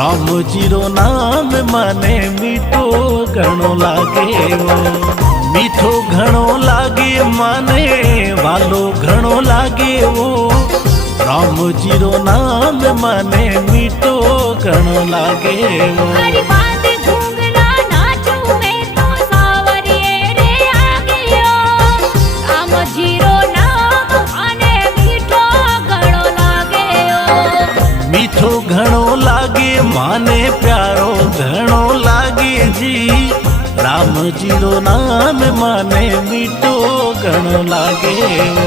Ram zero नाम माने मीठो घणो लागे वो, मीठो घणो लागे माने वालो घणो लागे वो। राम जीरो नाम माने मीठो घणो लागे वो। मीठो घणो लागे माने प्यारो घणो लागे जी। राम जीरो नाम माने मीठो घणो लागे वो।